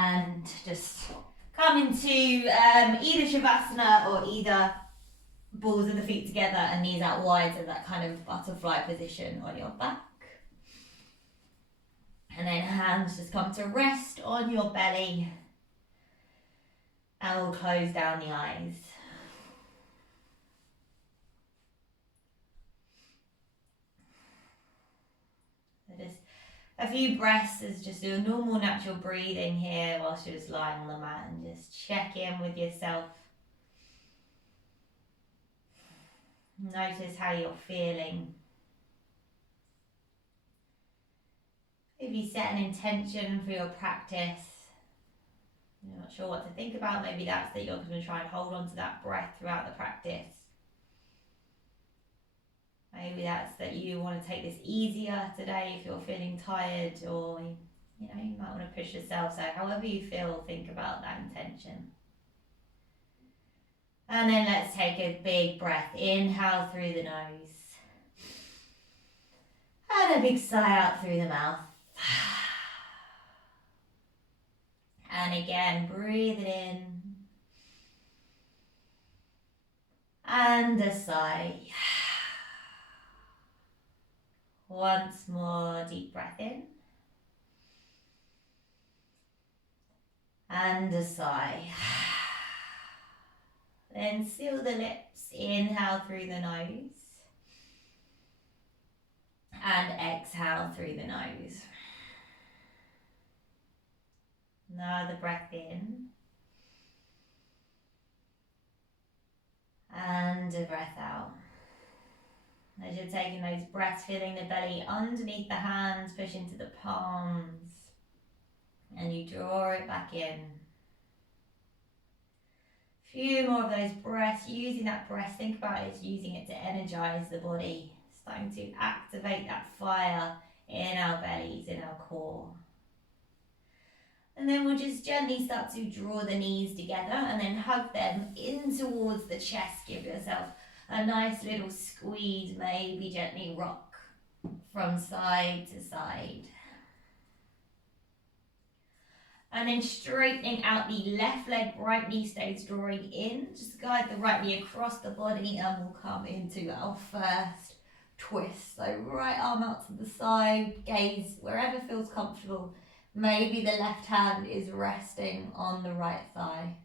And just come into either Shavasana or either balls of the feet together and knees out wide, so that kind of butterfly position on your back. And then hands just come to rest on your belly, and we'll close down the eyes. So just a few breaths as just your normal natural breathing here whilst you're just lying on the mat, and just check in with yourself. Notice how you're feeling. If you set an intention for your practice, you're not sure what to think about, maybe that's that you're going to try and hold on to that breath throughout the practice. Maybe that's that you want to take this easier today if you're feeling tired, or you might want to push yourself. So however you feel, think about that intention. And then let's take a big breath. Inhale through the nose. And a big sigh out through the mouth. And again, breathe it in. And a sigh. Once more, deep breath in. And a sigh. Then seal the lips. Inhale through the nose. And exhale through the nose. Another breath in. And a breath out. As you're taking those breaths, feeling the belly underneath the hands, push into the palms. And you draw it back in. A few more of those breaths, using that breath, think about it as using it to energize the body. Starting to activate that fire in our bellies, in our core. And then we'll just gently start to draw the knees together and then hug them in towards the chest. Give yourself a nice little squeeze, maybe gently rock from side to side. And then straightening out the left leg, right knee stays drawing in. Just guide the right knee across the body and we'll come into our first twist. So right arm out to the side, gaze wherever feels comfortable. Maybe the left hand is resting on the right thigh.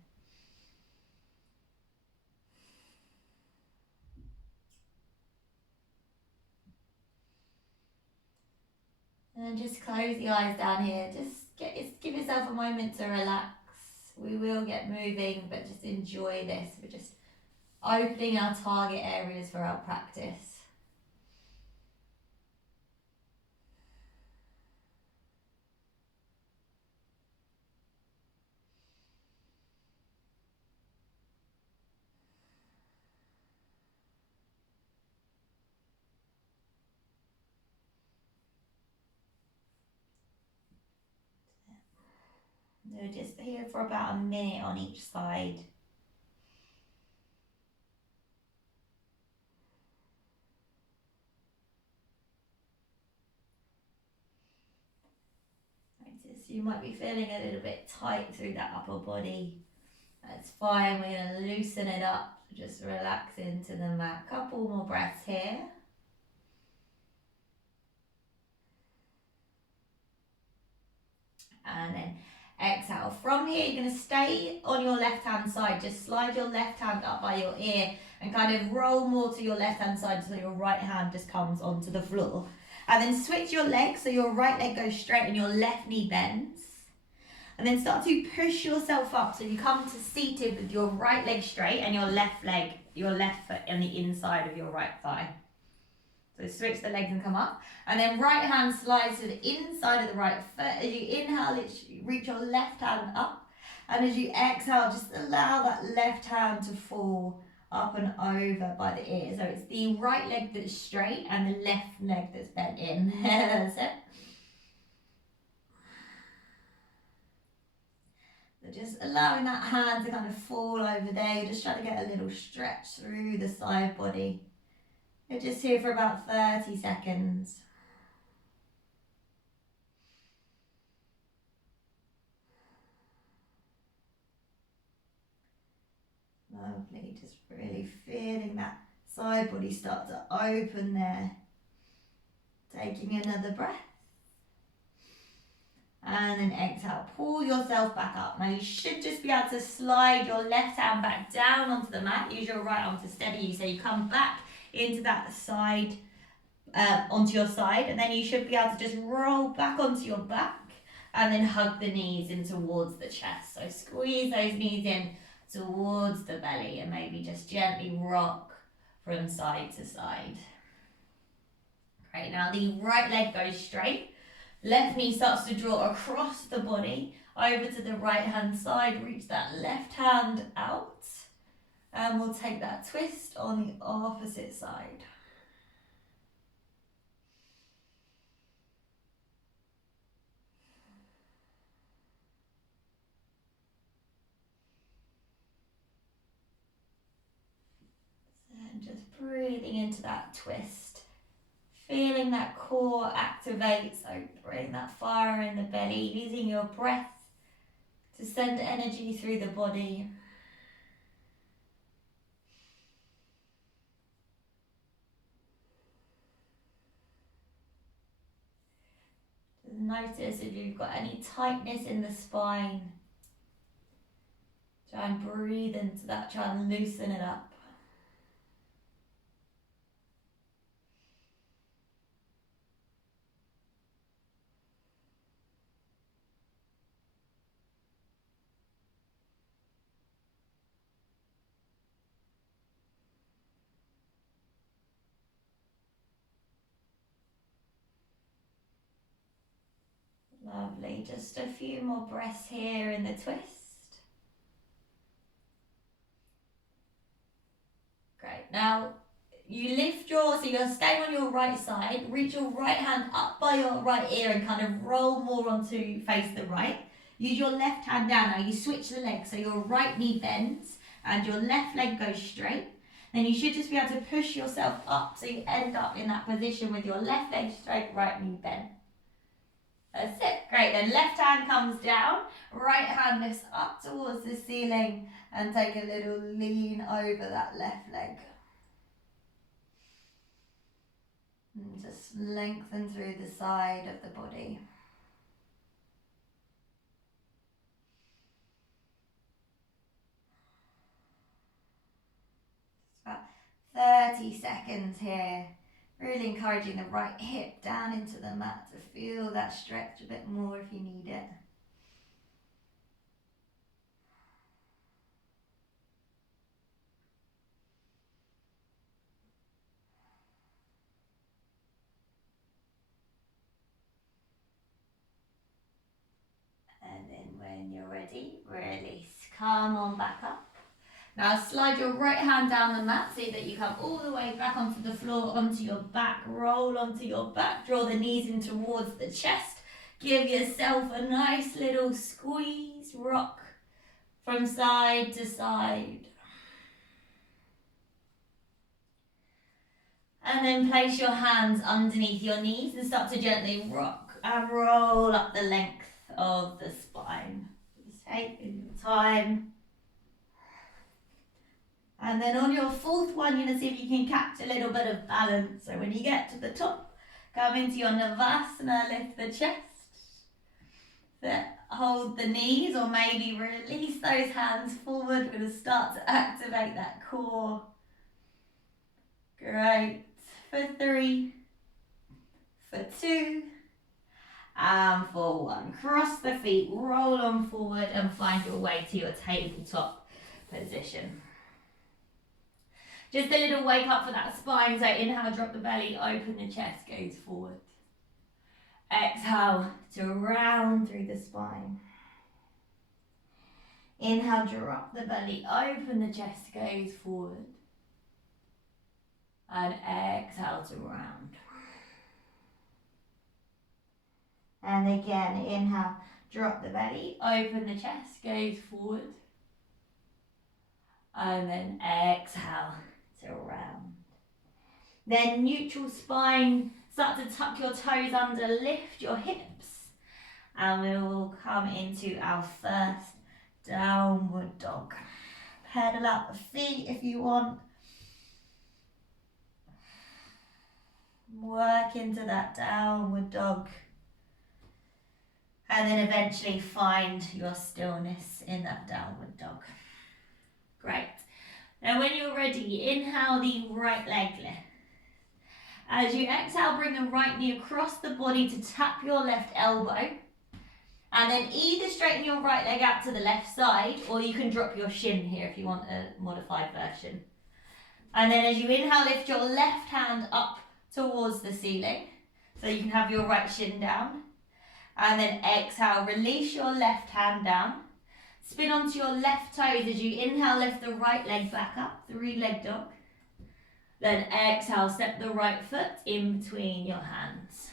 And just close the eyes down here. Just give yourself a moment to relax. We will get moving, but just enjoy this. We're just opening our target areas for our practice. We're just here for about a minute on each side. Notice you might be feeling a little bit tight through that upper body. That's fine, we're going to loosen it up. Just relax into the mat. Couple more breaths here. And then exhale. From here, you're going to stay on your left-hand side. Just slide your left hand up by your ear and kind of roll more to your left-hand side so your right hand just comes onto the floor. And then switch your legs so your right leg goes straight and your left knee bends. And then start to push yourself up so you come to seated with your right leg straight and your left foot on the inside of your right thigh. So switch the legs and come up. And then right hand slides to the inside of the right foot. As you inhale, reach your left hand up. And as you exhale, just allow that left hand to fall up and over by the ear. So it's the right leg that's straight and the left leg that's bent in. That's it. So just allowing that hand to kind of fall over there. You're just trying to get a little stretch through the side body. You're just here for about 30 seconds. Lovely, just really feeling that side body start to open there. Taking another breath. And then exhale, pull yourself back up. Now you should just be able to slide your left hand back down onto the mat. Use your right arm to steady you. So you come back into that side, onto your side. And then you should be able to just roll back onto your back. And then hug the knees in towards the chest. So squeeze those knees in towards the belly. And maybe just gently rock from side to side. Great, now the right leg goes straight. Left knee starts to draw across the body, over to the right hand side, reach that left hand out, and we'll take that twist on the opposite side. And just breathing into that twist. Feeling that core activate, so bring that fire in the belly, using your breath to send energy through the body. Just notice if you've got any tightness in the spine. Try and breathe into that, try and loosen it up. Lovely, just a few more breaths here in the twist. Great, now you lift so you're staying on your right side, reach your right hand up by your right ear and kind of roll more onto face the right. Use your left hand down, now you switch the leg, so your right knee bends and your left leg goes straight. Then you should just be able to push yourself up so you end up in that position with your left leg straight, right knee bent. That's it. Great. Then left hand comes down, right hand lifts up towards the ceiling and take a little lean over that left leg. And just lengthen through the side of the body. About 30 seconds here. Really encouraging the right hip down into the mat to feel that stretch a bit more if you need it. And then when you're ready, release. Come on back up. Now slide your right hand down the mat so that you come all the way back onto the floor, onto your back, roll onto your back, draw the knees in towards the chest. Give yourself a nice little squeeze, rock from side to side. And then place your hands underneath your knees and start to gently rock and roll up the length of the spine. Just take your time. And then on your fourth one, you're going to see if you can catch a little bit of balance. So when you get to the top, come into your Navasana, lift the chest. Hold the knees or maybe release those hands forward. We're going to start to activate that core. Great. For 3, for 2, and for 1. Cross the feet, roll on forward and find your way to your tabletop position. Just a little wake up for that spine. So inhale, drop the belly, open the chest, gaze forward. Exhale to round through the spine. Inhale, drop the belly, open the chest, gaze forward. And exhale to round. And again, inhale, drop the belly, open the chest, gaze forward. And then exhale to round. Then neutral spine, start to tuck your toes under, lift your hips. And we will come into our first downward dog. pedal out the feet if you want. Work into that downward dog. And then eventually find your stillness in that downward dog. Great. Now when you're ready, inhale the right leg lift. As you exhale, bring the right knee across the body to tap your left elbow. And then either straighten your right leg out to the left side, or you can drop your shin here if you want a modified version. And then as you inhale, lift your left hand up towards the ceiling. So you can have your right shin down. And then exhale, release your left hand down. Spin onto your left toes as you inhale, lift the right leg back up, three-leg dog. Then exhale, step the right foot in between your hands.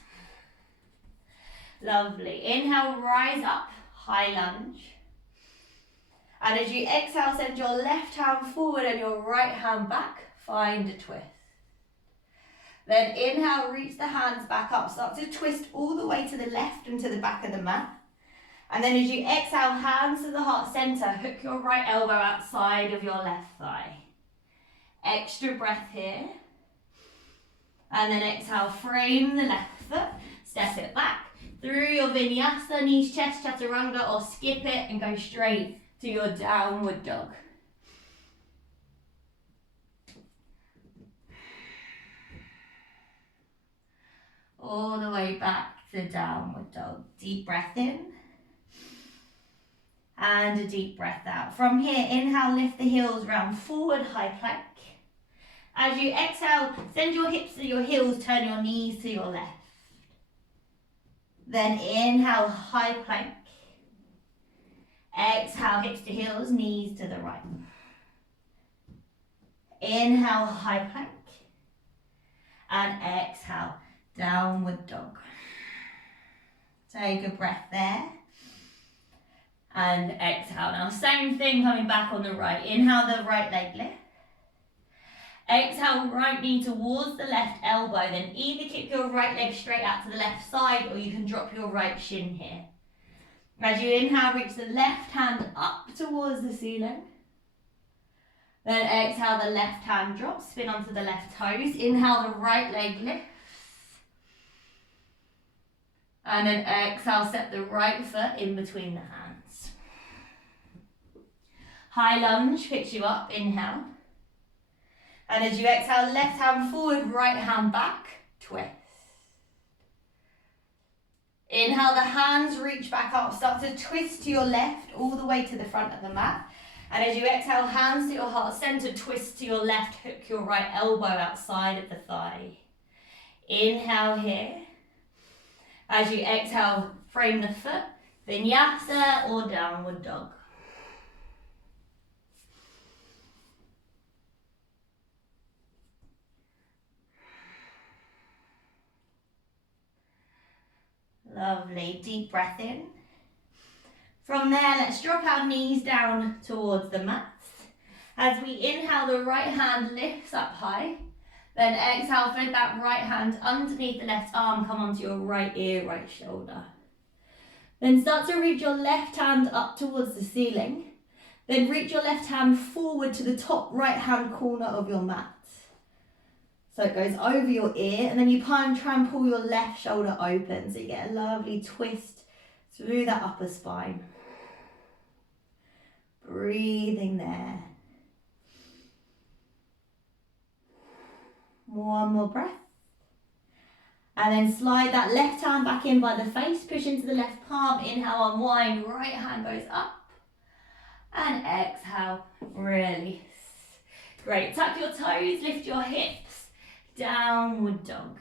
Lovely. Inhale, rise up, high lunge. And as you exhale, send your left hand forward and your right hand back. Find a twist. Then inhale, reach the hands back up. Start to twist all the way to the left and to the back of the mat. And then as you exhale, hands to the heart center, hook your right elbow outside of your left thigh. Extra breath here. And then exhale, frame the left foot, step it back through your vinyasa, knees, chest, chaturanga, or skip it and go straight to your downward dog. All the way back to downward dog. Deep breath in. And a deep breath out. From here, inhale, lift the heels round forward, high plank. As you exhale, send your hips to your heels, turn your knees to your left. Then inhale, high plank. Exhale, hips to heels, knees to the right. Inhale, high plank. And exhale, downward dog. Take a breath there. And exhale. Now, same thing coming back on the right. Inhale, the right leg lift. Exhale, right knee towards the left elbow. Then either kick your right leg straight out to the left side, or you can drop your right shin here. As you inhale, reach the left hand up towards the ceiling. Then exhale, the left hand drops, spin onto the left toes. Inhale, the right leg lifts. And then exhale, step the right foot in between the hands. High lunge, picks you up, inhale. And as you exhale, left hand forward, right hand back, twist. Inhale, the hands reach back up, start to twist to your left all the way to the front of the mat. And as you exhale, hands to your heart center, twist to your left, hook your right elbow outside of the thigh. Inhale here. As you exhale, frame the foot, vinyasa or downward dog. Lovely, deep breath in. From there, let's drop our knees down towards the mat. As we inhale, the right hand lifts up high. Then exhale, thread that right hand underneath the left arm, come onto your right ear, right shoulder. Then start to reach your left hand up towards the ceiling. Then reach your left hand forward to the top right hand corner of your mat. So it goes over your ear, and then you try and pull your left shoulder open, so you get a lovely twist through that upper spine. Breathing there. One more breath. And then slide that left hand back in by the face, push into the left palm, inhale, unwind, right hand goes up. And exhale, release. Great, tuck your toes, lift your hips, downward dog.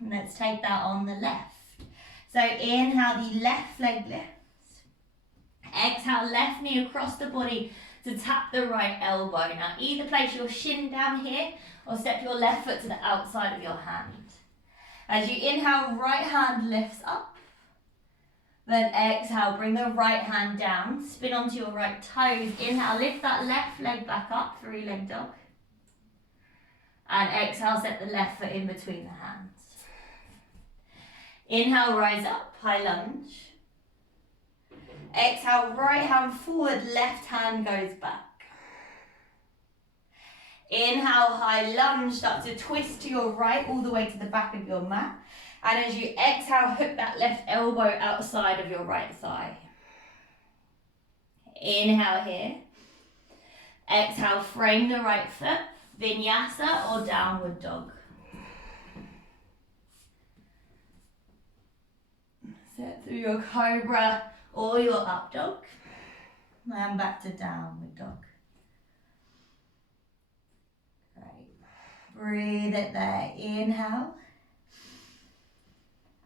And let's take that on the left. So inhale, the left leg lifts. Exhale, left knee across the body to tap the right elbow. Now either place your shin down here or step your left foot to the outside of your hand. As you inhale, right hand lifts up. Then exhale, bring the right hand down, spin onto your right toes. Inhale, lift that left leg back up, three-leg dog. And exhale, set the left foot in between the hands. Inhale, rise up, high lunge. Exhale, right hand forward, left hand goes back. Inhale, high lunge, start to twist to your right all the way to the back of your mat. And as you exhale, hook that left elbow outside of your right thigh. Inhale here. Exhale, frame the right foot, vinyasa or downward dog. Set through your cobra or your up dog. And back to downward dog. Great. Breathe it there. Inhale.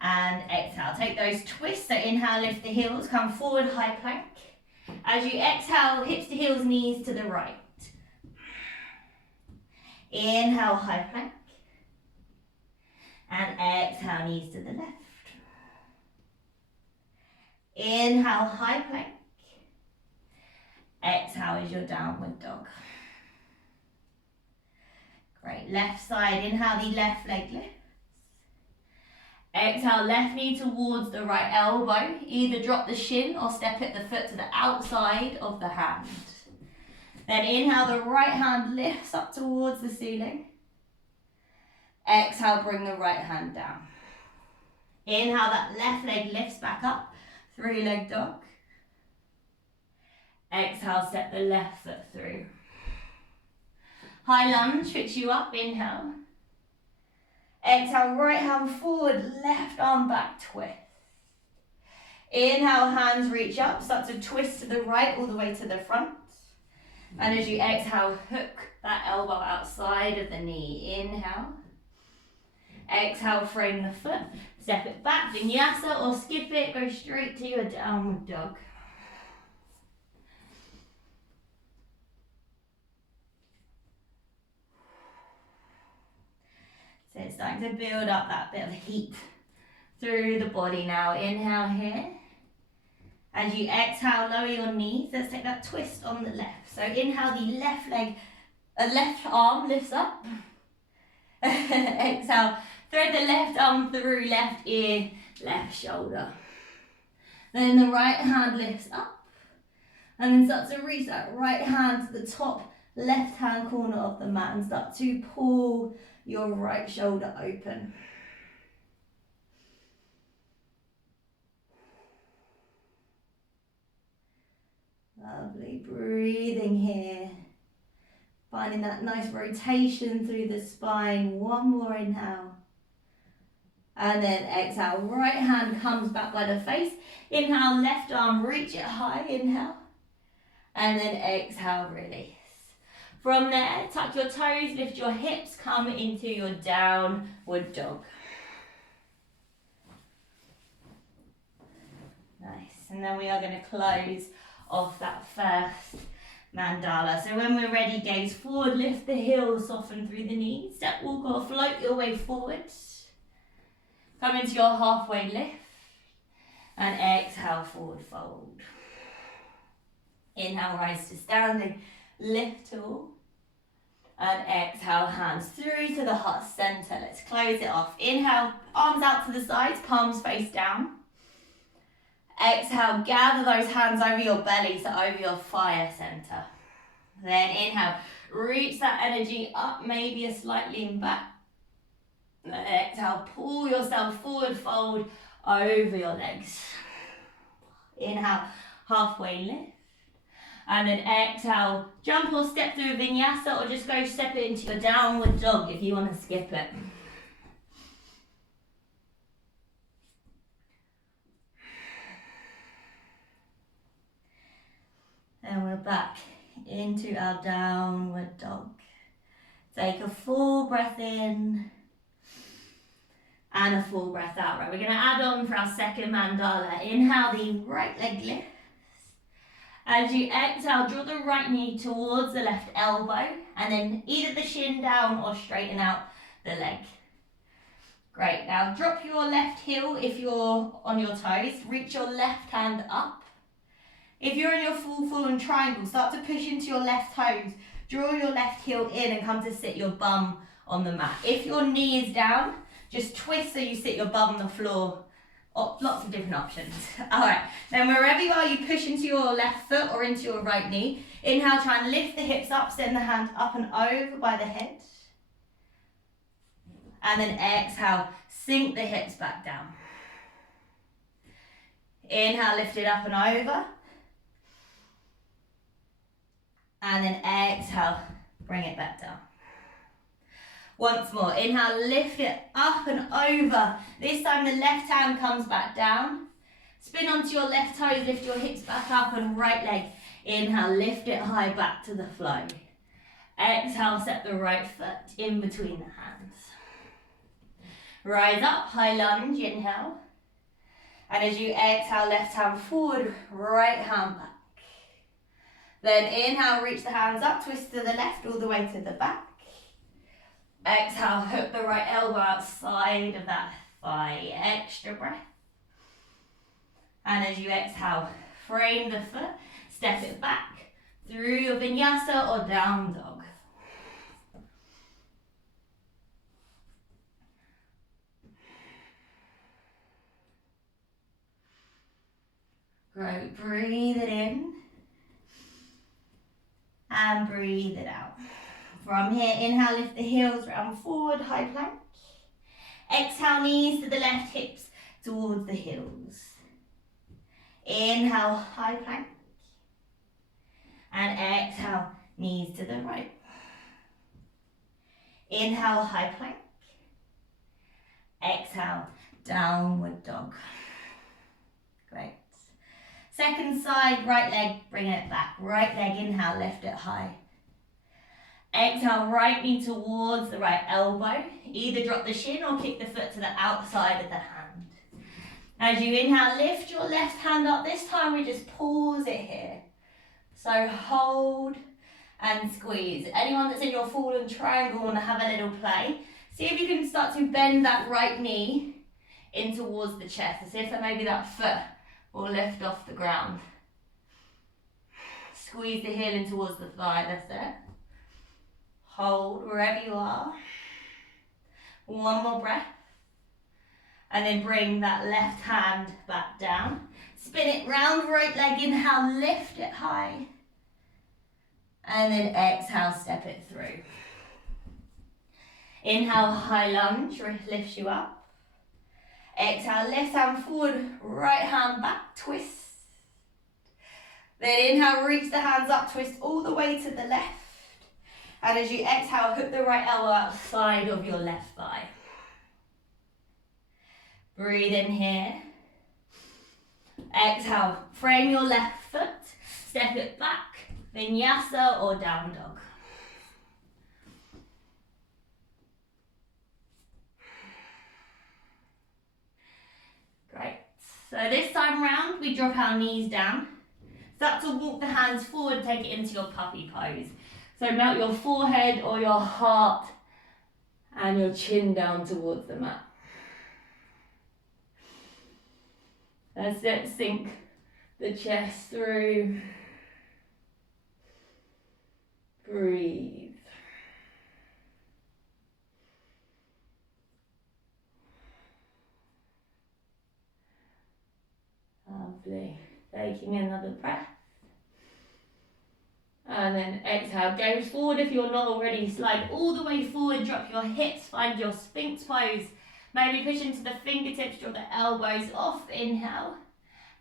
And exhale. Take those twists. So inhale, lift the heels, come forward, high plank. As you exhale, hips to heels, knees to the right. Inhale, high plank. And exhale, knees to the left. Inhale, high plank. Exhale is your downward dog. Great, left side, inhale the left leg lifts. Exhale, left knee towards the right elbow. Either drop the shin or step it the foot to the outside of the hand. Then inhale, the right hand lifts up towards the ceiling. Exhale, bring the right hand down. Inhale, that left leg lifts back up. Three-leg dog. Exhale, step the left foot through. High lunge, picks you up, inhale. Exhale, right hand forward, left arm back, twist. Inhale, hands reach up, start to twist to the right all the way to the front. And as you exhale, hook that elbow outside of the knee. Inhale. Exhale, frame the foot, step it back, vinyasa or skip it, go straight to your downward dog. So it's starting to build up that bit of heat through the body now. Inhale here. As you exhale, lower your knees. Let's take that twist on the left. So inhale, the left leg, left arm lifts up. Exhale, thread the left arm through left ear, left shoulder. Then the right hand lifts up. And then start to reach that right hand to the top left hand corner of the mat and start to pull your right shoulder open. Lovely, breathing here. Finding that nice rotation through the spine. One more inhale. And then exhale, right hand comes back by the face. Inhale, left arm, reach it high, inhale. And then exhale, release. From there, tuck your toes, lift your hips, come into your downward dog. Nice, and then we are going to close off that first mandala. So when we're ready, gaze forward, lift the heels, soften through the knees, step, walk or float your way forward. Come into your halfway lift and exhale, forward fold. Inhale, rise to standing, lift tall. And exhale, hands through to the heart center. Let's close it off. Inhale, arms out to the sides, palms face down. Exhale, gather those hands over your belly, so over your fire center. Then inhale, reach that energy up, maybe a slight lean back. Then exhale, pull yourself forward, fold over your legs. Inhale, halfway lift. And then exhale, jump or step through a vinyasa or just go step it into your downward dog if you want to skip it. And we're back into our downward dog. Take a full breath in and a full breath out. Right, we're going to add on for our second mandala. Inhale, the right leg lifts. As you exhale, draw the right knee towards the left elbow and then either the shin down or straighten out the leg. Great, now drop your left heel if you're on your toes, reach your left hand up. If you're in your full triangle, start to push into your left toes, draw your left heel in and come to sit your bum on the mat. If your knee is down, just twist so you sit your bum on the floor lots of different options. All right, then wherever you are, you push into your left foot or into your right knee. Inhale, try and lift the hips up, send the hand up and over by the head. And then exhale, sink the hips back down. Inhale, lift it up and over. And then exhale, bring it back down. Once more, inhale, lift it up and over. This time the left hand comes back down. Spin onto your left toes, lift your hips back up and right leg. Inhale, lift it high back to the flow. Exhale, step the right foot in between the hands. Rise up, high lunge, inhale. And as you exhale, left hand forward, right hand back. Then inhale, reach the hands up, twist to the left, all the way to the back. Exhale, hook the right elbow outside of that thigh, extra breath. And as you exhale, frame the foot, step it back through your vinyasa or down dog. Great, breathe it in and breathe it out. From here, inhale, lift the heels, round forward, high plank. Exhale, knees to the left, hips towards the heels. Inhale, high plank. And exhale, knees to the right. Inhale, high plank. Exhale, downward dog. Great. Second side, right leg, bring it back. Right leg, inhale, lift it high. Exhale, right knee towards the right elbow. Either drop the shin or kick the foot to the outside of the hand. As you inhale, lift your left hand up. This time we just pause it here. So hold and squeeze. Anyone that's in your fallen triangle want to have a little play. See if you can start to bend that right knee in towards the chest. As if maybe that foot will lift off the ground. Squeeze the heel in towards the thigh, that's it. Hold wherever you are. One more breath. And then bring that left hand back down. Spin it round, right leg, inhale, lift it high. And then exhale, step it through. Inhale, high lunge, lifts you up. Exhale, left hand forward, right hand back, twist. Then inhale, reach the hands up, twist all the way to the left. And as you exhale, hook the right elbow outside of your left thigh. Breathe in here. Exhale, frame your left foot, step it back, vinyasa or down dog. Great. So this time round, we drop our knees down. Start to walk the hands forward, take it into your puppy pose. So melt your forehead or your heart and your chin down towards the mat. Let's sink the chest through. Breathe. Lovely. Taking another breath. And then exhale, gaze forward if you're not already. Slide all the way forward, drop your hips, find your Sphinx pose. Maybe push into the fingertips, draw the elbows off, inhale.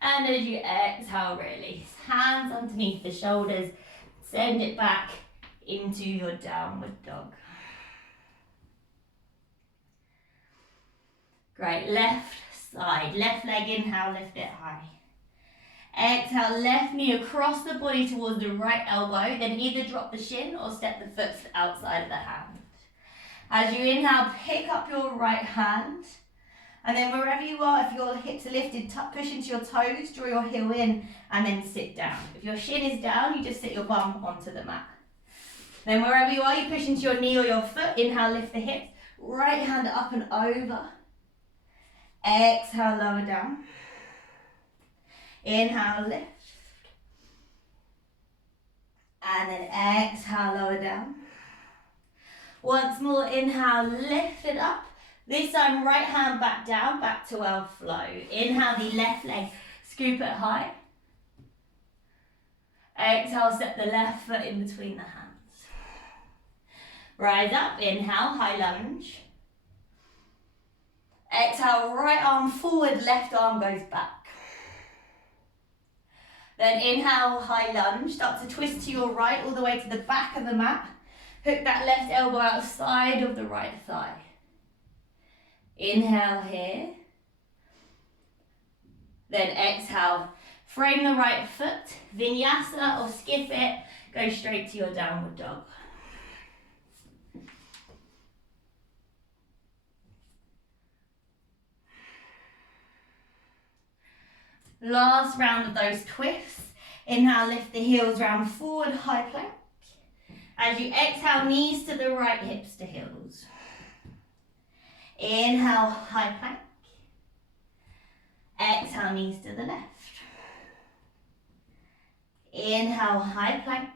And as you exhale, release. Hands underneath the shoulders, send it back into your downward dog. Great, left side, left leg, inhale, lift it high. Exhale, left knee across the body towards the right elbow, then either drop the shin or step the foot to the outside of the hand. As you inhale, pick up your right hand, and then wherever you are, if your hips are lifted, push into your toes, draw your heel in, and then sit down. If your shin is down, you just sit your bum onto the mat. Then wherever you are, you push into your knee or your foot, inhale, lift the hips, right hand up and over. Exhale, lower down. Inhale, lift. And then exhale, lower down. Once more, inhale, lift it up. This time, right hand back down, back to our flow. Inhale the left leg, scoop it high. Exhale, step the left foot in between the hands. Rise up, inhale, high lunge. Exhale, right arm forward, left arm goes back. Then inhale, high lunge. Start to twist to your right all the way to the back of the mat. Hook that left elbow outside of the right thigh. Inhale here. Then exhale, frame the right foot, vinyasa or skip it, go straight to your downward dog. Last round of those twists. Inhale, lift the heels round forward, high plank. As you exhale, knees to the right, hips to heels. Inhale, high plank. Exhale, knees to the left. Inhale, high plank.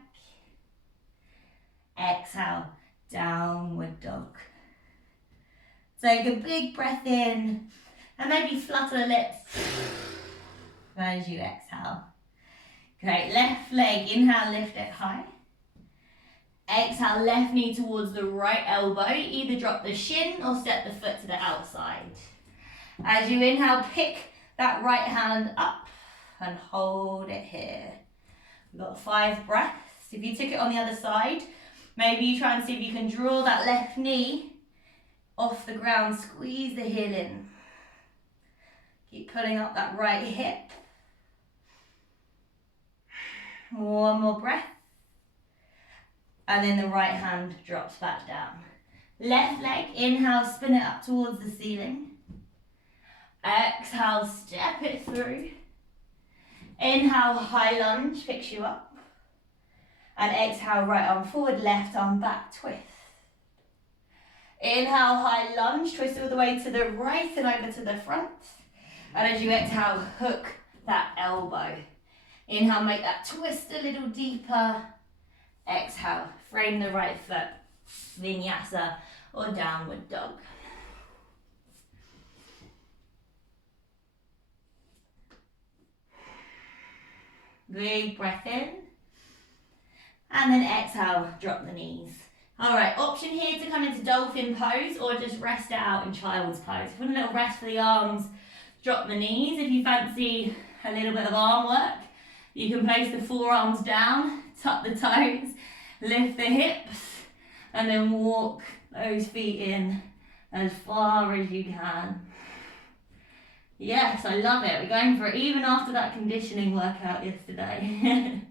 Exhale, downward dog. Take a big breath in and maybe flutter the lips as you exhale. Great, left leg, inhale, lift it high. Exhale, left knee towards the right elbow. Either drop the shin or step the foot to the outside. As you inhale, pick that right hand up and hold it here. We've got 5 breaths. If you took it on the other side, maybe you try and see if you can draw that left knee off the ground. Squeeze the heel in. Keep pulling up that right hip. One more breath. And then the right hand drops back down. Left leg, inhale, spin it up towards the ceiling. Exhale, step it through. Inhale, high lunge, picks you up. And exhale, right arm forward, left arm back, twist. Inhale, high lunge, twist all the way to the right and over to the front. And as you exhale, hook that elbow. Inhale, make that twist a little deeper. Exhale, frame the right foot, vinyasa or downward dog. Big breath in. And then exhale, drop the knees. All right, option here to come into dolphin pose or just rest it out in child's pose. If you want a little rest for the arms, drop the knees. If you fancy a little bit of arm work, you can place the forearms down, tuck the toes, lift the hips, and then walk those feet in as far as you can. Yes, I love it. We're going for it even after that conditioning workout yesterday.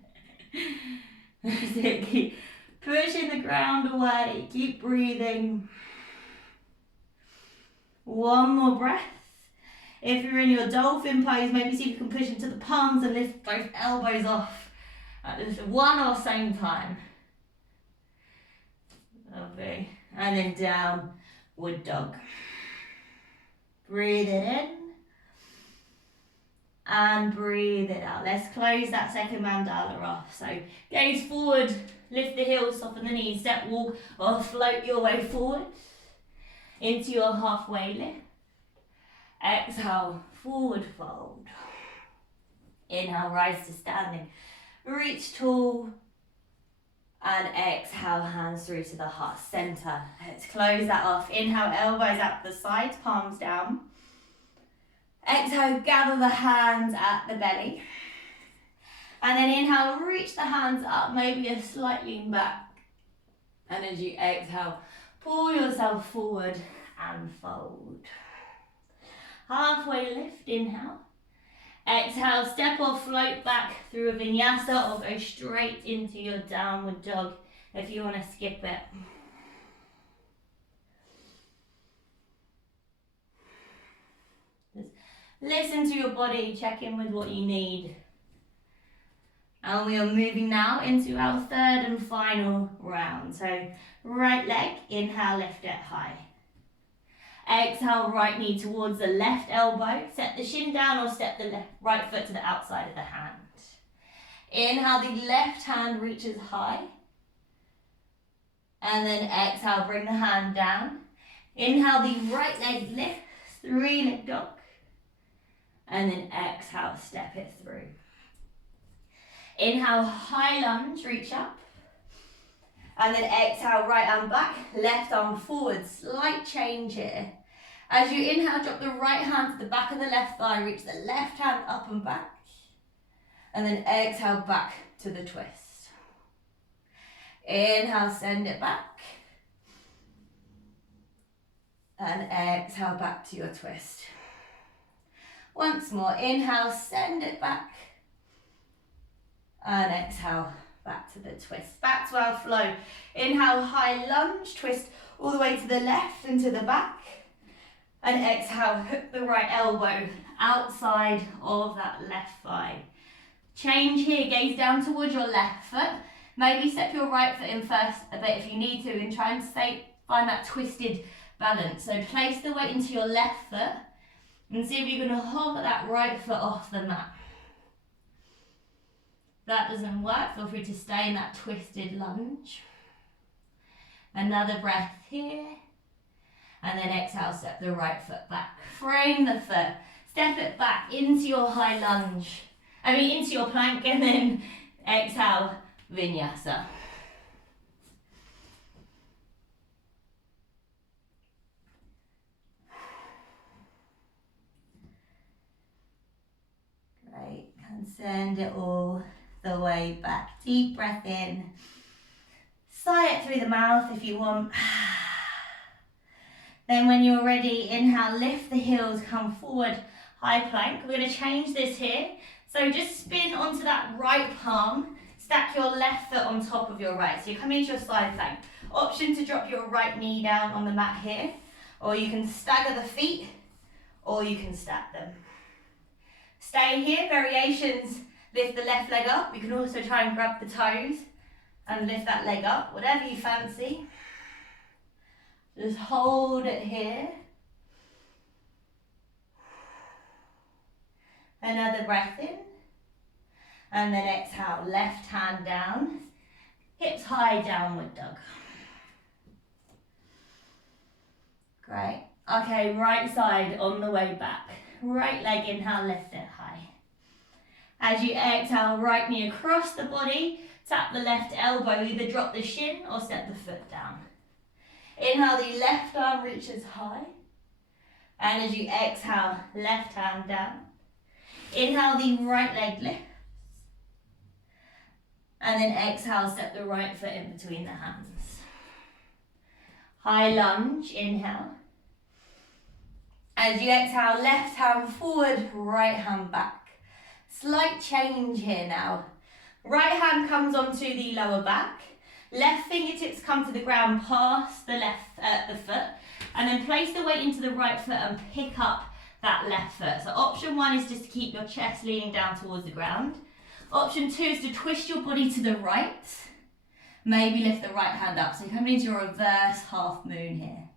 That's it. Keep pushing the ground away. Keep breathing. One more breath. If you're in your dolphin pose, maybe see if you can push into the palms and lift both elbows off at just one or same time. Lovely. And then downward dog. Breathe it in. And breathe it out. Let's close that second mandala off. So gaze forward, lift the heels, soften the knees, step, walk, or float your way forward into your halfway lift. Exhale, forward fold. Inhale, rise to standing. Reach tall. And exhale, hands through to the heart center. Let's close that off. Inhale, elbows out the sides, palms down. Exhale, gather the hands at the belly. And then inhale, reach the hands up, maybe a slight lean back. And as you exhale, pull yourself forward and fold. Halfway lift, inhale. Exhale, step or float back through a vinyasa or go straight into your downward dog if you want to skip it. Just listen to your body, check in with what you need. And we are moving now into our third and final round. So right leg, inhale, lift it high. Exhale, right knee towards the left elbow. Set the shin down or step the right foot to the outside of the hand. Inhale, the left hand reaches high. And then exhale, bring the hand down. Inhale, the right leg lifts, 3-leg dog. And then exhale, step it through. Inhale, high lunge, reach up. And then exhale, right arm back, left arm forward, slight change here. As you inhale, drop the right hand to the back of the left thigh, reach the left hand up and back. And then exhale, back to the twist. Inhale, send it back. And exhale, back to your twist. Once more, inhale, send it back. And exhale, back to the twist. Back to our flow. Inhale, high lunge, twist all the way to the left and to the back. And exhale, hook the right elbow outside of that left thigh. Change here, gaze down towards your left foot. Maybe step your right foot in first a bit if you need to, and try and find that twisted balance. So place the weight into your left foot and see if you're going to hover that right foot off the mat. If that doesn't work, feel free to stay in that twisted lunge. Another breath here. And then exhale, step the right foot back. Frame the foot. Step it back into your high lunge. Into your plank, and then exhale, vinyasa. Great, and send it all the way back. Deep breath in. Sigh it through the mouth if you want. Then when you're ready, inhale, lift the heels, come forward, high plank. We're going to change this here. So just spin onto that right palm, stack your left foot on top of your right. So you're coming into your side plank. Option to drop your right knee down on the mat here, or you can stagger the feet, or you can stack them. Stay here, variations, lift the left leg up. You can also try and grab the toes and lift that leg up, whatever you fancy. Just hold it here. Another breath in. And then exhale, left hand down. Hips high, downward dog. Great. Okay, right side on the way back. Right leg inhale, lift it high. As you exhale, right knee across the body. Tap the left elbow, either drop the shin or step the foot down. Inhale, the left arm reaches high. And as you exhale, left hand down. Inhale, the right leg lifts. And then exhale, step the right foot in between the hands. High lunge, inhale. As you exhale, left hand forward, right hand back. Slight change here now. Right hand comes onto the lower back. Left fingertips come to the ground past the the foot. And then place the weight into the right foot and pick up that left foot. So option one is just to keep your chest leaning down towards the ground. Option two is to twist your body to the right. Maybe lift the right hand up. So come into your reverse half moon here.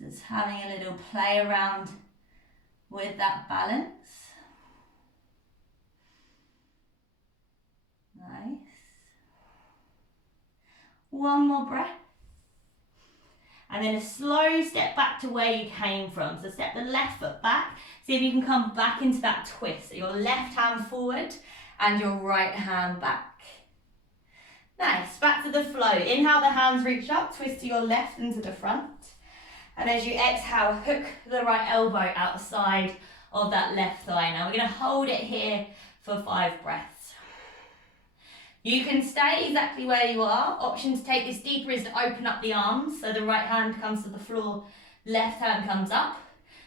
Just having a little play around with that balance. Nice. One more breath. And then a slow step back to where you came from. So step the left foot back. See if you can come back into that twist. So your left hand forward and your right hand back. Nice. Back to the flow. Inhale, the hands reach up. Twist to your left and to the front. And as you exhale, hook the right elbow outside of that left thigh. Now we're going to hold it here for 5 breaths. You can stay exactly where you are. Option to take this deeper is to open up the arms. So the right hand comes to the floor, left hand comes up.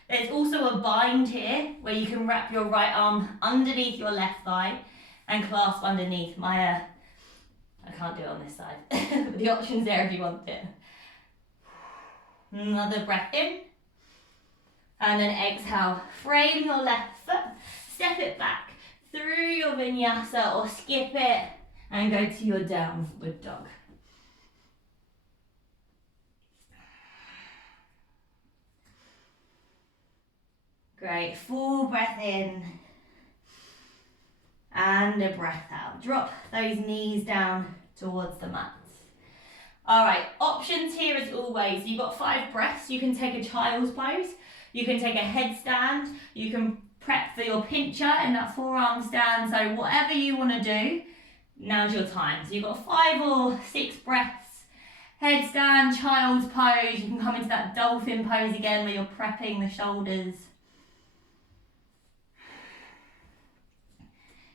There's also a bind here where you can wrap your right arm underneath your left thigh and clasp underneath. I can't do it on this side. But the option's there if you want it. Another breath in. And then exhale. Frame your left foot. Step it back through your vinyasa or skip it. And go to your downward dog. Great, full breath in. And a breath out. Drop those knees down towards the mat. All right, options here as always. You've got 5 breaths. You can take a child's pose. You can take a headstand. You can prep for your pincher in that forearm stand. So whatever you want to do, now's your time. So you've got 5 or 6 breaths. Headstand, child's pose. You can come into that dolphin pose again where you're prepping the shoulders.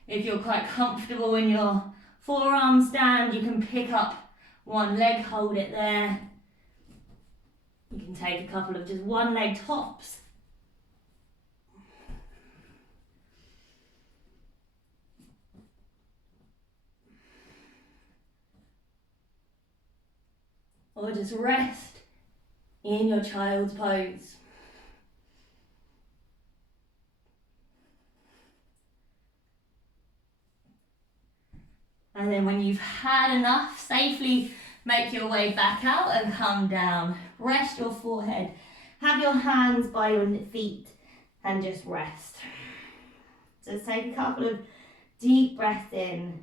If you're quite comfortable in your forearm stand, you can pick up one leg, hold it there. You can take a couple of just one leg tops. Or just rest in your child's pose. And then when you've had enough, safely make your way back out and come down. Rest your forehead. Have your hands by your feet and just rest. Just take a couple of deep breaths in.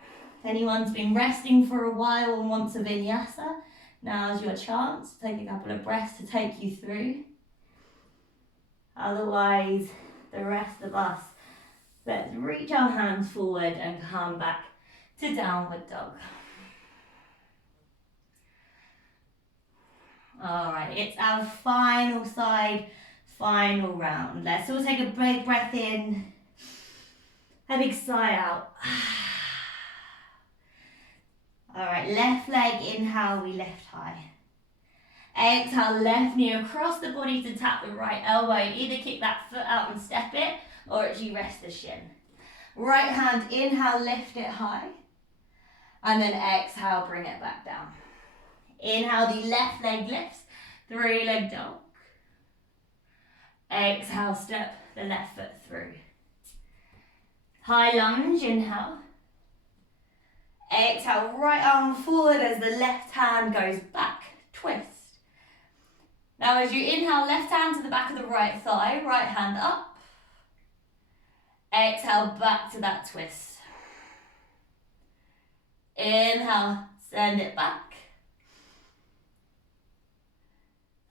If anyone's been resting for a while and wants a vinyasa, now's your chance. Take a couple of breaths to take you through. Otherwise, the rest of us, let's reach our hands forward and come back to downward dog. All right, it's our final side, final round. Let's all take a big breath in, a big sigh out. All right, left leg, inhale, we lift high. Exhale, left knee across the body to tap the right elbow. Either kick that foot out and step it, or actually rest the shin. Right hand, inhale, lift it high. And then exhale, bring it back down. Inhale, the left leg lifts, 3-leg dog. Exhale, step the left foot through. High lunge, inhale. Exhale, right arm forward as the left hand goes back, twist. Now as you inhale, left hand to the back of the right thigh, right hand up. Exhale, back to that twist. Inhale, send it back.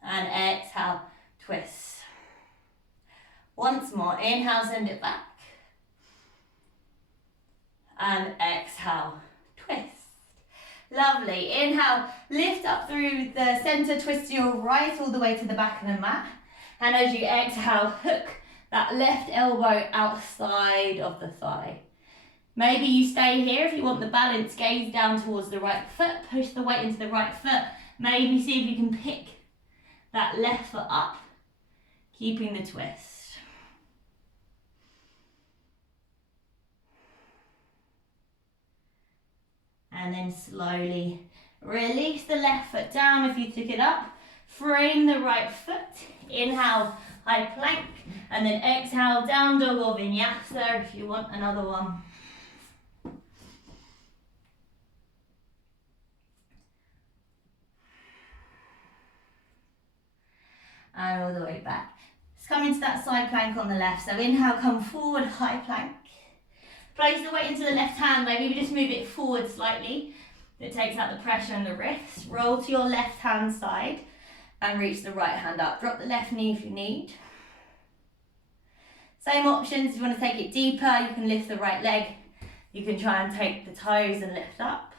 And exhale, twist. Once more, inhale, send it back. And exhale, twist. Lovely. Inhale, lift up through the center, twist to your right all the way to the back of the mat. And as you exhale, hook that left elbow outside of the thigh. Maybe you stay here if you want the balance, gaze down towards the right foot, push the weight into the right foot. Maybe see if you can pick that left foot up, keeping the twist. And then slowly release the left foot down if you took it up. Frame the right foot. Inhale, high plank. And then exhale, down dog or vinyasa if you want another one. And all the way back. Let's come into that side plank on the left. So inhale, come forward, high plank. Place the weight into the left hand, maybe just move it forward slightly. It takes out the pressure on the wrist. Roll to your left hand side and reach the right hand up. Drop the left knee if you need. Same options, if you want to take it deeper, you can lift the right leg. You can try and take the toes and lift up.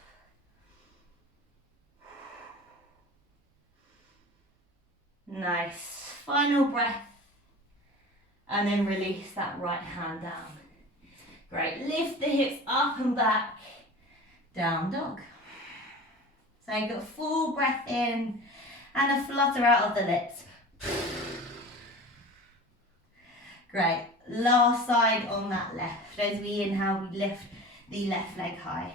Nice. Final breath. And then release that right hand down. Great. Lift the hips up and back. Down dog. So you got full breath in and a flutter out of the lips. Great. Last side on that left. As we inhale, we lift the left leg high.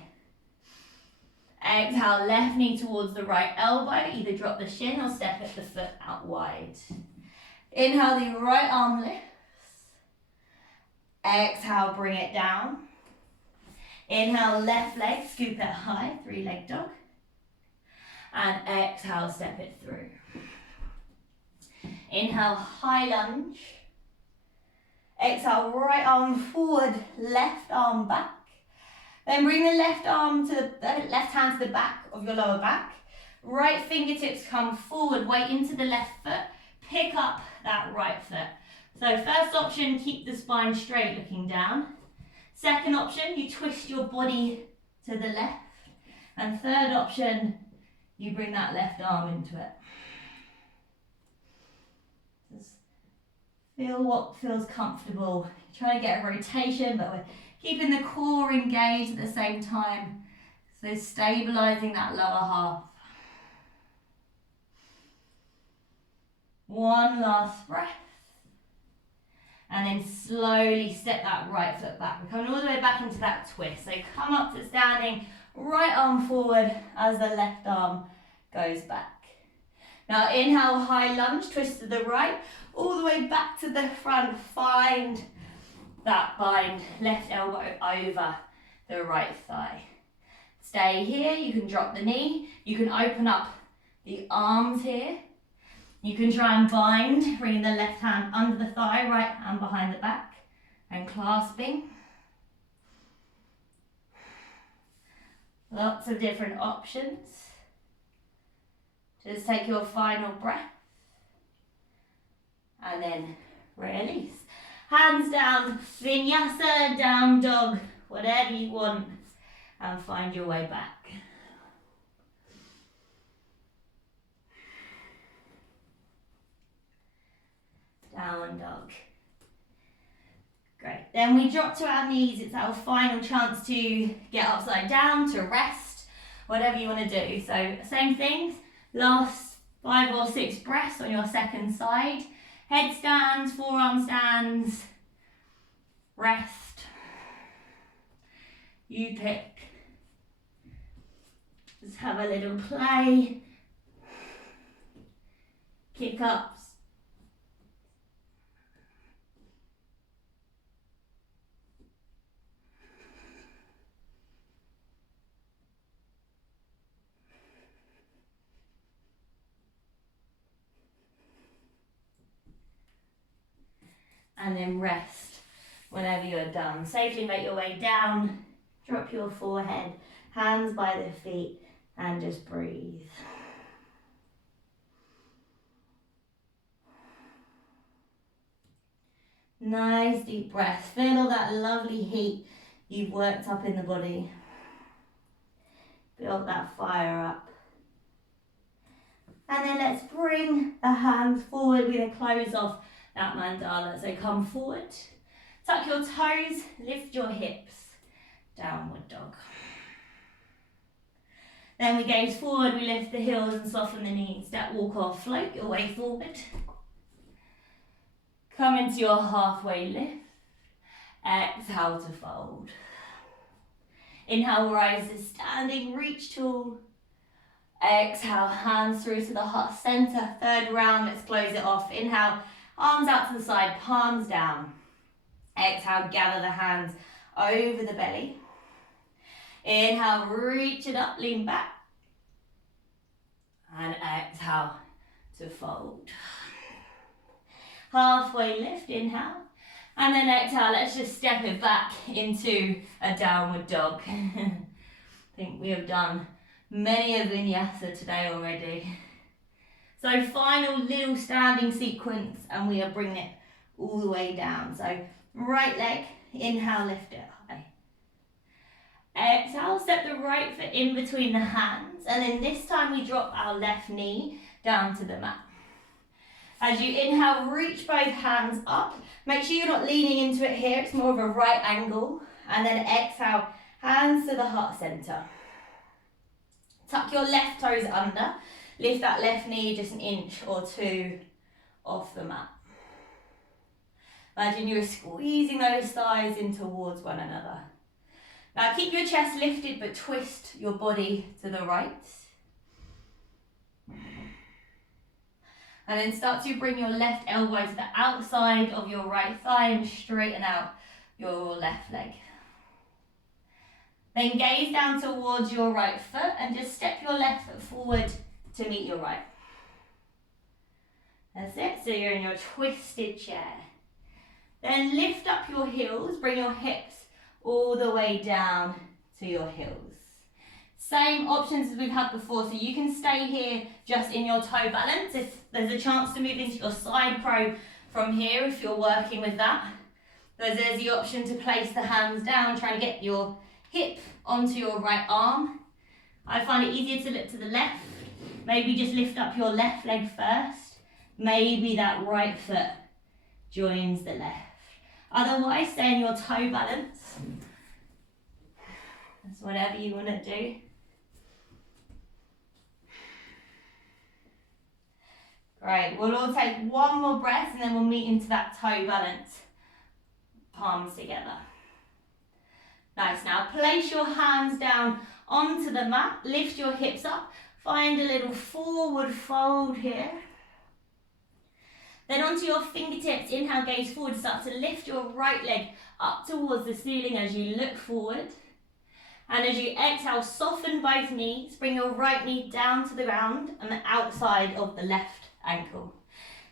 Exhale, left knee towards the right elbow. Either drop the shin or step the foot out wide. Inhale, the right arm lifts. Exhale, bring it down. Inhale, left leg, scoop it high, 3-leg dog. And exhale, step it through. Inhale, high lunge. Exhale, right arm forward, left arm back. Then bring the left arm to the left hand to the back of your lower back. Right fingertips come forward, weight into the left foot. Pick up that right foot. So first option, keep the spine straight looking down. Second option, you twist your body to the left. And third option, you bring that left arm into it. Just feel what feels comfortable. Try to get a rotation, but we're keeping the core engaged at the same time. So stabilising that lower half. One last breath. And then slowly step that right foot back. We're coming all the way back into that twist. So come up to standing, right arm forward as the left arm goes back. Now inhale, high lunge, twist to the right, all the way back to the front. Find that bind, left elbow over the right thigh. Stay here, you can drop the knee, you can open up the arms here. You can try and bind, bringing the left hand under the thigh, right hand behind the back, and clasping. Lots of different options. Just take your final breath. And then release. Hands down, vinyasa, down dog, whatever you want, and find your way back. Down dog. Great. Then we drop to our knees. It's our final chance to get upside down, to rest, whatever you want to do. So same things. Last 5 or 6 breaths on your second side. Headstands, forearm stands. Rest. You pick. Just have a little play. Kick ups. And then rest whenever you're done. Safely make your way down, drop your forehead, hands by the feet, and just breathe. Nice deep breath. Feel all that lovely heat you've worked up in the body. Build that fire up. And then let's bring the hands forward. We're going to close off that mandala. So come forward, tuck your toes, lift your hips, downward dog. Then we gaze forward, we lift the heels and soften the knees. Step, walk or float your way forward. Come into your halfway lift. Exhale to fold. Inhale, rise to standing, reach tall. Exhale, hands through to the heart center. Third round, let's close it off. Inhale, arms out to the side, palms down. Exhale, gather the hands over the belly. Inhale, reach it up, lean back. And exhale to fold. Halfway lift, inhale. And then exhale, let's just step it back into a downward dog. I think we have done many a vinyasa today already. So final little standing sequence, and we are bringing it all the way down. So right leg, inhale, lift it high. Exhale, step the right foot in between the hands, and then this time we drop our left knee down to the mat. As you inhale, reach both hands up. Make sure you're not leaning into it here, it's more of a right angle. And then exhale, hands to the heart center. Tuck your left toes under. Lift that left knee just an inch or 2 off the mat. Imagine you're squeezing those thighs in towards one another. Now keep your chest lifted, but twist your body to the right. And then start to bring your left elbow to the outside of your right thigh and straighten out your left leg. Then gaze down towards your right foot and just step your left foot forward to meet your right. That's it, so you're in your twisted chair. Then lift up your heels, bring your hips all the way down to your heels. Same options as we've had before, so you can stay here just in your toe balance. If there's a chance to move into your side crow from here, if you're working with that. There's the option to place the hands down, trying to get your hip onto your right arm. I find it easier to look to the left. Maybe just lift up your left leg first. Maybe that right foot joins the left. Otherwise, stay in your toe balance. That's whatever you want to do. Great, we'll all take one more breath and then we'll meet into that toe balance. Palms together. Nice, now place your hands down onto the mat, lift your hips up, find a little forward fold here. Then onto your fingertips, inhale, gaze forward, start to lift your right leg up towards the ceiling as you look forward. And as you exhale, soften both knees, bring your right knee down to the ground and the outside of the left ankle.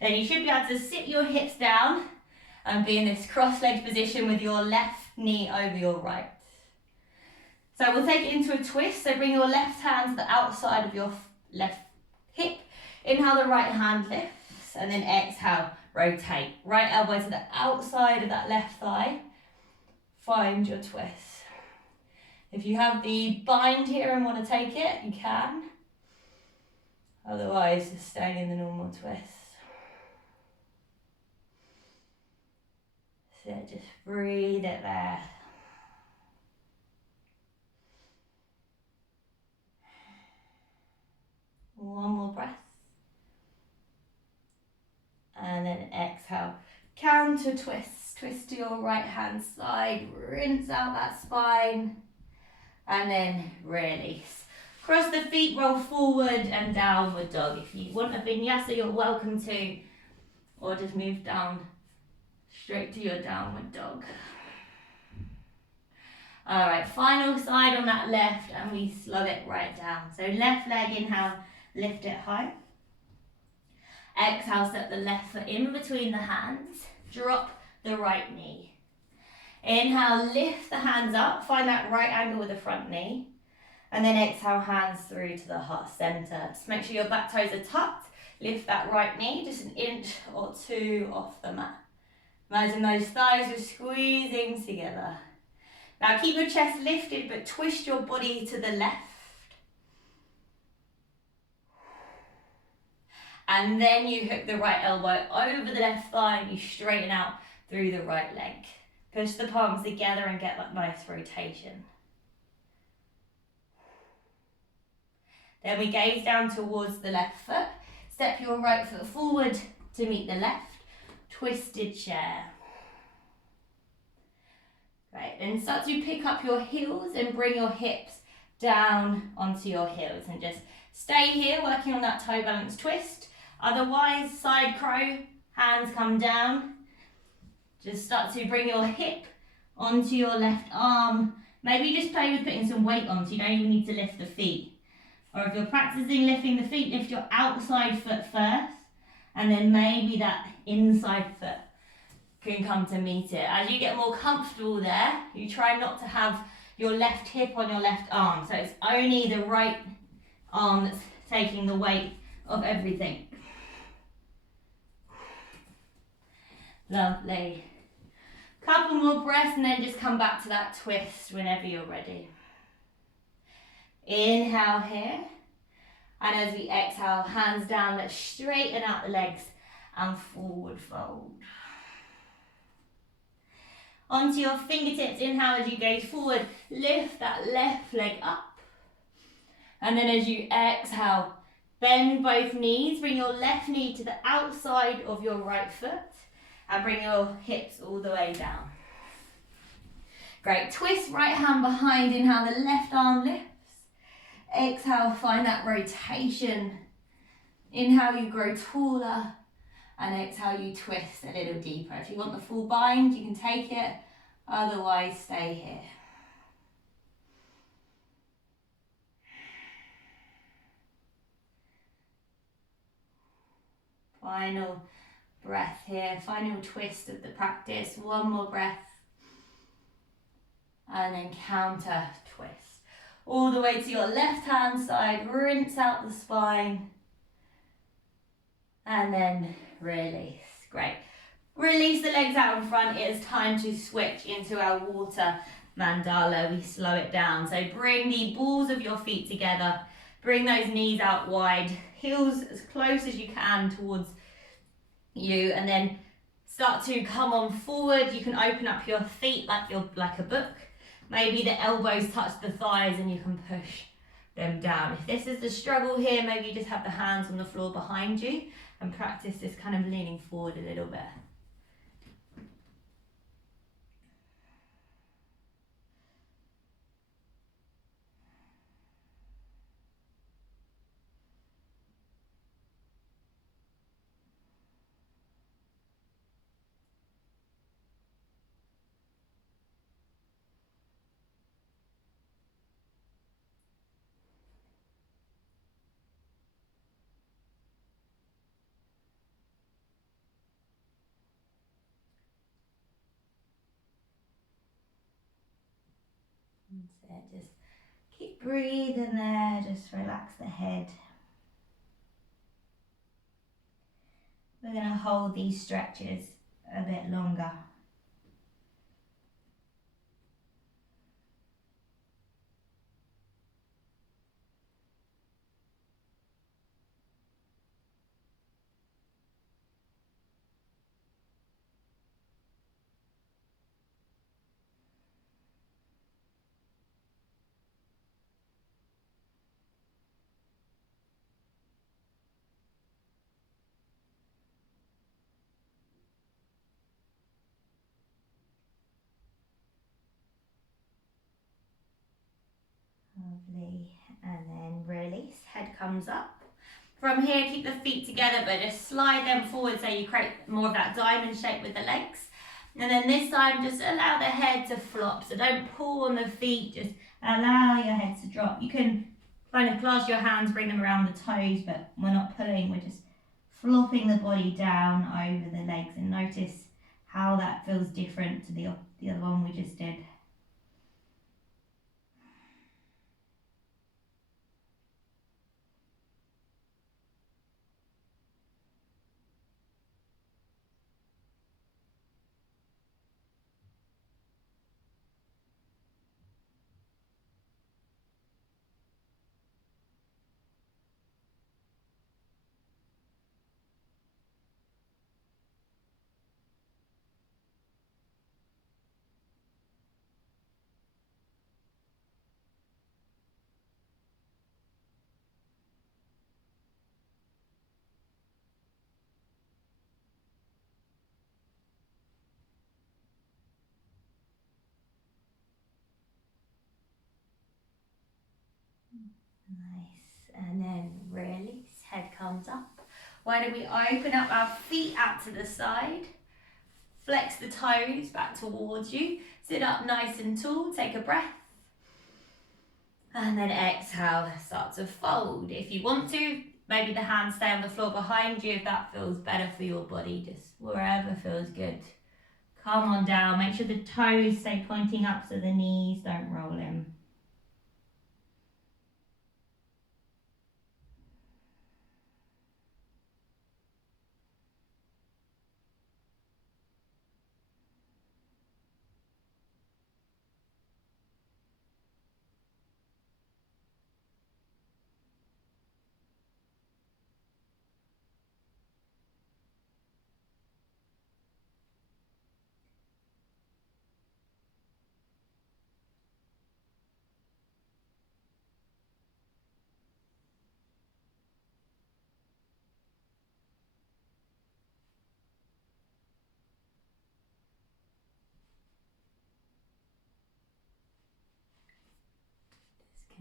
Then you should be able to sit your hips down and be in this cross-legged position with your left knee over your right. So we'll take it into a twist. So bring your left hand to the outside of your left hip. Inhale, the right hand lifts, and then exhale, rotate. Right elbow to the outside of that left thigh. Find your twist. If you have the bind here and want to take it, you can. Otherwise, just staying in the normal twist. So just breathe it there. One more breath. And then exhale. Counter twist. Twist to your right hand side. Rinse out that spine. And then release. Cross the feet, roll forward and downward dog. If you want a vinyasa, you're welcome to. Or just move down straight to your downward dog. All right, final side on that left and we slow it right down. So left leg, inhale, lift it high. Exhale, step the left foot in between the hands. Drop the right knee. Inhale, lift the hands up, find that right angle with the front knee. And then exhale, hands through to the heart center. Just make sure your back toes are tucked. Lift that right knee, just an inch or two off the mat. Imagine those thighs are squeezing together. Now keep your chest lifted, but twist your body to the left. And then you hook the right elbow over the left thigh and you straighten out through the right leg. Push the palms together and get that nice rotation. Then we gaze down towards the left foot. Step your right foot forward to meet the left. Twisted chair. Right, then start to pick up your heels and bring your hips down onto your heels. And just stay here working on that toe balance twist. Otherwise, side crow, hands come down. Just start to bring your hip onto your left arm. Maybe just play with putting some weight on so you don't even need to lift the feet. Or if you're practicing lifting the feet, lift your outside foot first. And then maybe that inside foot can come to meet it. As you get more comfortable there, you try not to have your left hip on your left arm. So it's only the right arm that's taking the weight of everything. Lovely. Couple more breaths and then just come back to that twist whenever you're ready. Inhale here. And as we exhale, hands down, let's straighten out the legs and forward fold. Onto your fingertips, inhale as you gaze forward, lift that left leg up. And then as you exhale, bend both knees, bring your left knee to the outside of your right foot. And bring your hips all the way down. Great, twist right hand behind, inhale, the left arm lifts. Exhale, find that rotation. Inhale, you grow taller. And exhale, you twist a little deeper. If you want the full bind, you can take it. Otherwise, stay here. Final breath here, final twist of the practice. One more breath. and then counter twist. All the way to your left hand side, rinse out the spine, and then release. Great. Release the legs out in front. It is time to switch into our water mandala. We slow it down. So bring the balls of your feet together. Bring those knees out wide. Heels as close as you can towards you. And then start to come on forward. You can open up your feet like a book. Maybe the elbows touch the thighs and you can push them down. If this is the struggle here, maybe you just have the hands on the floor behind you and practice this kind of leaning forward a little bit. That's it. Just keep breathing there. Just relax the head. We're going to hold these stretches a bit longer. Lovely. And then release. Head comes up. From here, keep the feet together, but just slide them forward so you create more of that diamond shape with the legs. And then this time, just allow the head to flop. So don't pull on the feet, just allow your head to drop. You can kind of clasp your hands, bring them around the toes, but we're not pulling, we're just flopping the body down over the legs. And notice how that feels different to the other one we just did. Nice. And then release, head comes up. Why don't we open up our feet out to the side, flex the toes back towards you, sit up nice and tall, take a breath, and then exhale, start to fold. If you want to, maybe the hands stay on the floor behind you if that feels better for your body, just wherever feels good. Come on down, make sure the toes stay pointing up so the knees don't roll in.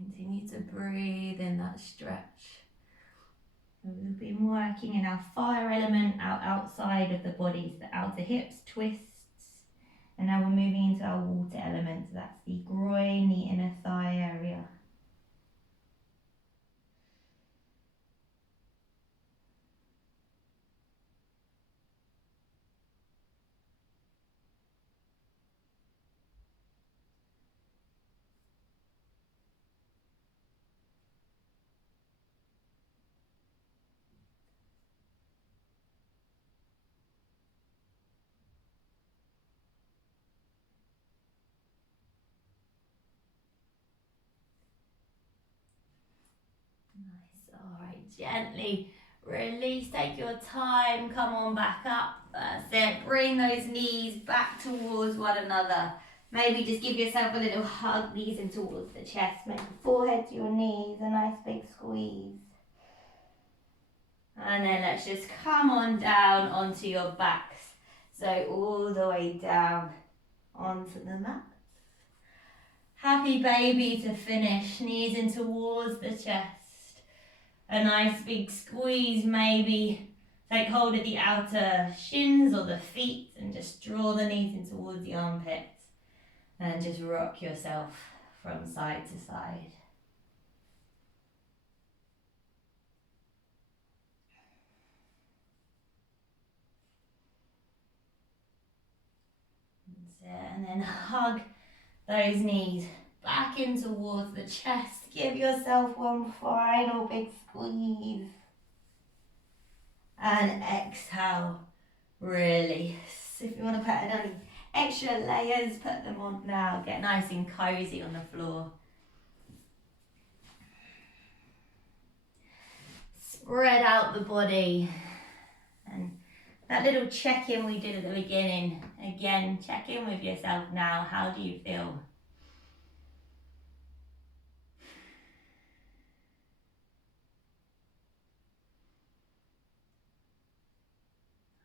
Continue to breathe in that stretch. We've been working in our fire element, out outside of the bodies, the outer hips, twists. And now we're moving into our water element. So that's the groin, the inner thigh area. Gently release, take your time, come on back up. That's it. Bring those knees back towards one another. Maybe just give yourself a little hug, knees in towards the chest. Make the forehead to your knees, a nice big squeeze. And then let's just come on down onto your backs. So all the way down onto the mat. Happy baby to finish, knees in towards the chest. A nice big squeeze, maybe take hold of the outer shins or the feet and just draw the knees in towards the armpits. And just rock yourself from side to side. That's it. And then hug those knees back in towards the chest. Give yourself one final big squeeze. And exhale, release. If you want to put any extra layers, put them on now. Get nice and cozy on the floor. Spread out the body. And that little check-in we did at the beginning. Again, check in with yourself now. How do you feel?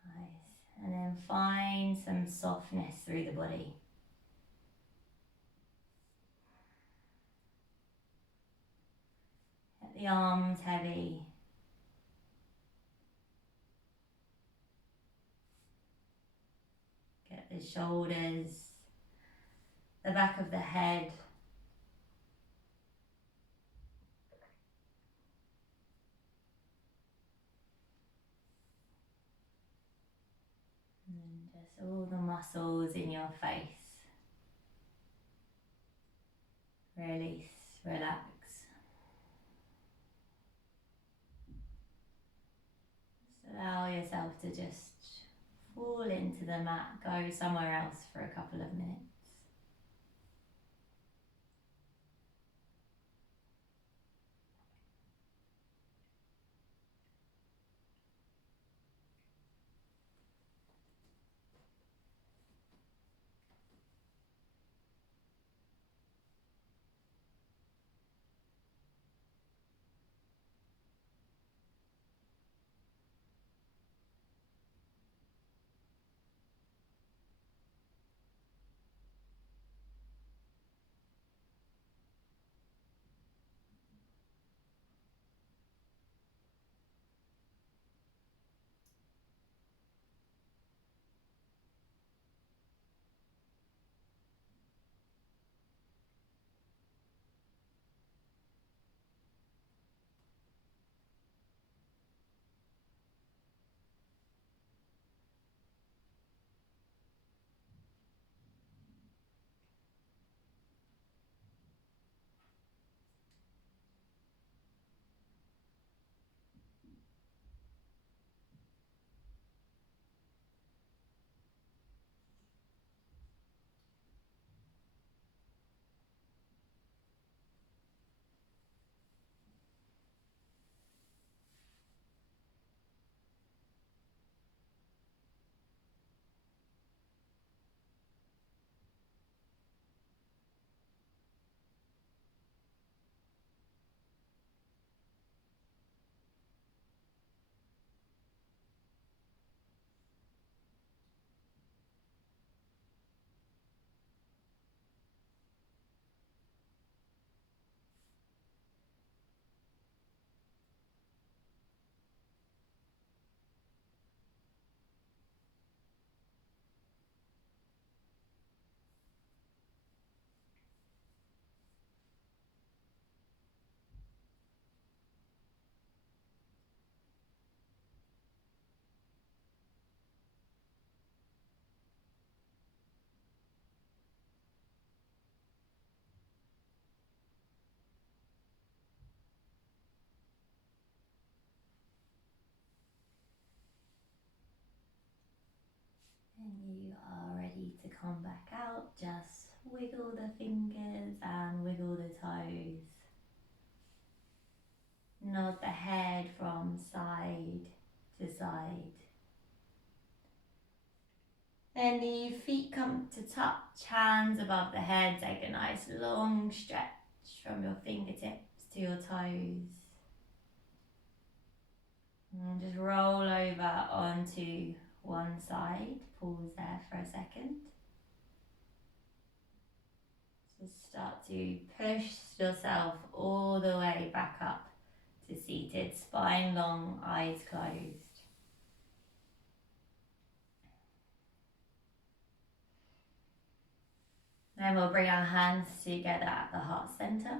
Nice. And then find some softness through the body. Get the arms heavy. Get the shoulders, the back of the head. And just all the muscles in your face. Release, relax. Just allow yourself to just fall into the mat, go somewhere else for a couple of minutes. And you are ready to come back out. Just wiggle the fingers and wiggle the toes. nod the head from side to side. Then the feet come to touch, hands above the head. Take a nice long stretch from your fingertips to your toes. And just roll over onto one side. Pause there for a second. Just start to push yourself all the way back up to seated, spine long, eyes closed. Then we'll bring our hands together at the heart center.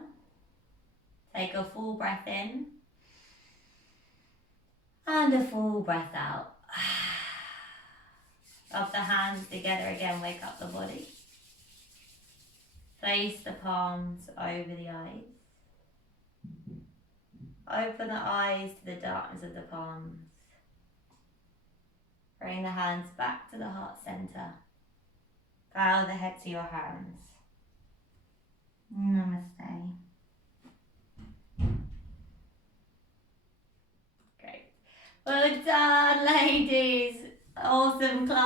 Take a full breath in and a full breath out. Rub the hands together again, wake up the body. Place the palms over the eyes. Open the eyes to the darkness of the palms. Bring the hands back to the heart center. Bow the head to your hands. Namaste. Great. Well done, ladies. Awesome class.